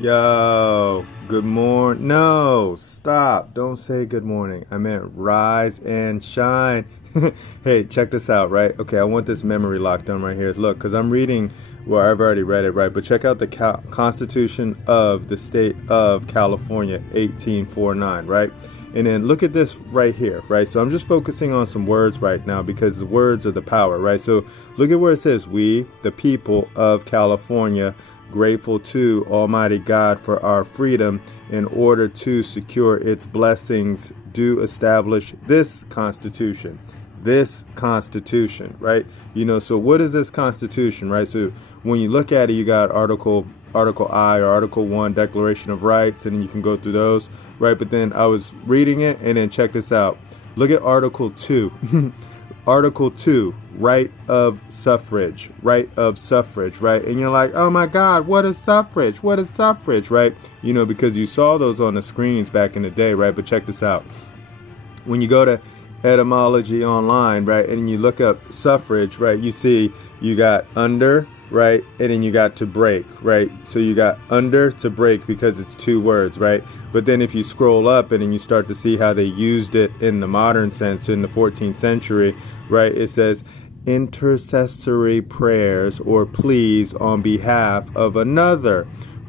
Yo, good morning. No, stop. Don't say good morning. I meant rise and shine. Hey, check this out, right? Okay, I want this memory locked down right here. Look, because I'm reading, well, I've already read it, right? But check out the Constitution of the State of California, 1849, right? And then look at this right here, right? So I'm just focusing on some words right now because the words are the power, right? So look at where it says, we, the people of California, grateful to Almighty God for our freedom in order to secure its blessings, do establish this Constitution. This Constitution, right? So what is this Constitution, right? So when you look at it, you got Article I or Article 1, Declaration of Rights, and then you can go through those, right? But then I was reading it, and then check this out. Look at Article 2. Article 2, right of suffrage, right? And you're like, oh my God, what is suffrage? What is suffrage, right? Because you saw those on the screens back in the day, right? But check this out. When you go to etymology online, right, and you look up suffrage, right, you see you got under, right, and then you got to break, right? So you got under to break because it's two words, right? But then if you scroll up and then you start to see how they used it in the modern sense in the 14th century, right, it says intercessory prayers or pleas on behalf of another,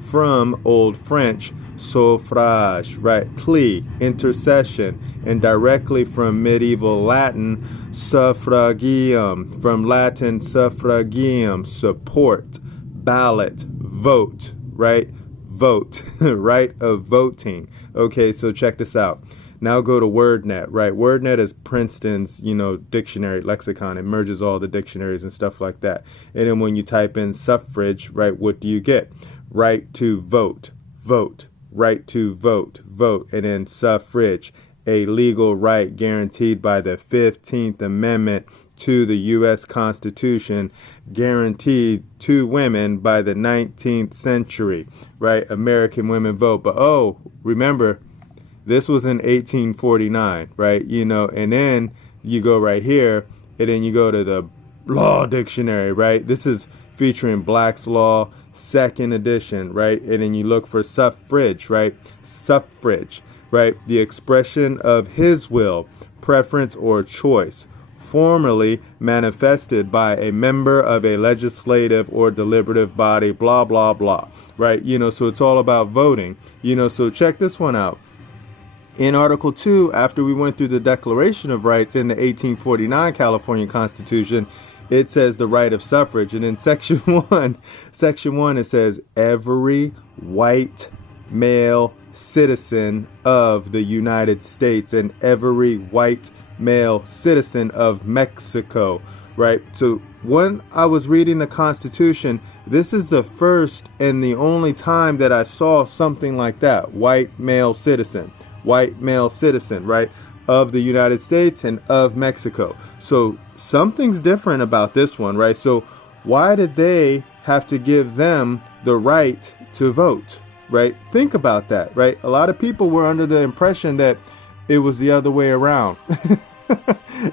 from Old French suffrage, right, plea, intercession, and directly from medieval Latin suffragium, from Latin suffragium, support, ballot, vote, right, vote, right, of voting. Okay, so check this out. Now go to WordNet, right? WordNet is Princeton's, dictionary, lexicon. It merges all the dictionaries and stuff like that. And then when you type in suffrage, right, what do you get? Right to vote, vote. Right to vote, vote, and then suffrage, a legal right guaranteed by the 15th Amendment to the U.S. Constitution, guaranteed to women by the 19th century, right? American women vote. But remember, this was in 1849, right? And then you go right here, and then you go to the law dictionary, right? This is featuring Black's Law, 2nd edition, right? And then you look for suffrage, right? Suffrage, right? The expression of his will, preference, or choice, formally manifested by a member of a legislative or deliberative body, blah, blah, blah, right? So it's all about voting, so check this one out. In Article 2, after we went through the Declaration of Rights in the 1849 California Constitution, it says the right of suffrage. And in section 1, it says every white male citizen of the United States and every white male citizen of Mexico, right? So when I was reading the Constitution, this is the first and the only time that I saw something like that. White male citizen, right? Of the United States and of Mexico. So something's different about this one, right? So why did they have to give them the right to vote, right? Think about that, right? A lot of people were under the impression that it was the other way around.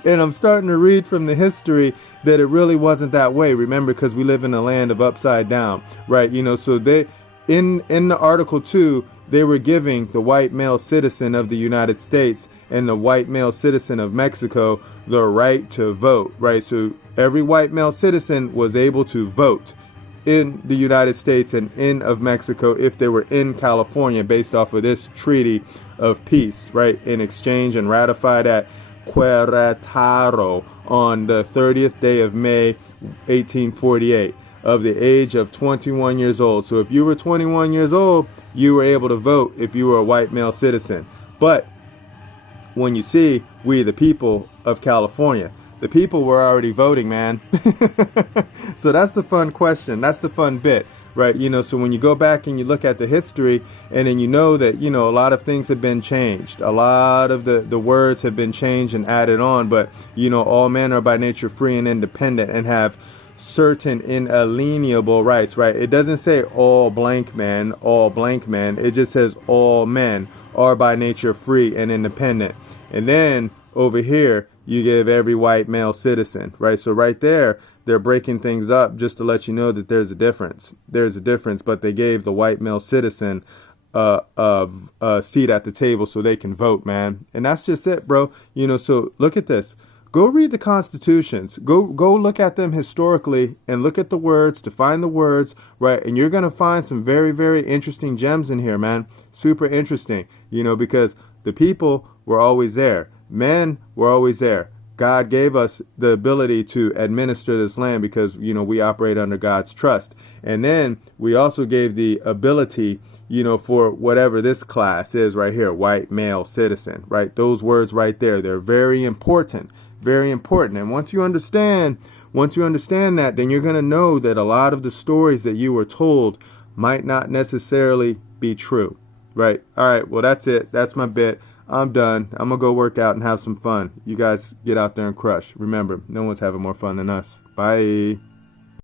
And I'm starting to read from the history that it really wasn't that way. Remember, because we live in a land of upside down, right? So they, in the Article 2, they were giving the white male citizen of the United States and the white male citizen of Mexico the right to vote, right? So every white male citizen was able to vote in the United States and in of Mexico if they were in California based off of this treaty of peace, right? In exchange and ratified at Querétaro on the 30th day of May, 1848. Of the age of 21 years old. So if you were 21 years old, you were able to vote if you were a white male citizen. But when you see we the people of California, the people were already voting, man. So that's the fun question. That's the fun bit, right? So when you go back and you look at the history and then that, a lot of things have been changed. A lot of the words have been changed and added on. But, all men are by nature free and independent and have certain inalienable rights, right? It doesn't say all blank men. It just says all men are by nature free and independent. And then over here, you give every white male citizen, right? So right there, they're breaking things up just to let you know that there's a difference. There's a difference, but they gave the white male citizen a seat at the table so they can vote, man. And that's just it, bro. So look at this. Go read the constitutions. Go look at them historically and look at the words, to find the words, right? And you're going to find some very, very interesting gems in here, man. Super interesting, because the people were always there. Men were always there. God gave us the ability to administer this land because, we operate under God's trust. And then we also gave the ability, for whatever this class is right here, white male citizen, right? Those words right there, they're very important. Very important. And once you understand that, then you're going to know that a lot of the stories that you were told might not necessarily be true, right? All right, well, that's it. That's my bit. I'm done. I'm going to go work out and have some fun. You guys get out there and crush. Remember, no one's having more fun than us. Bye.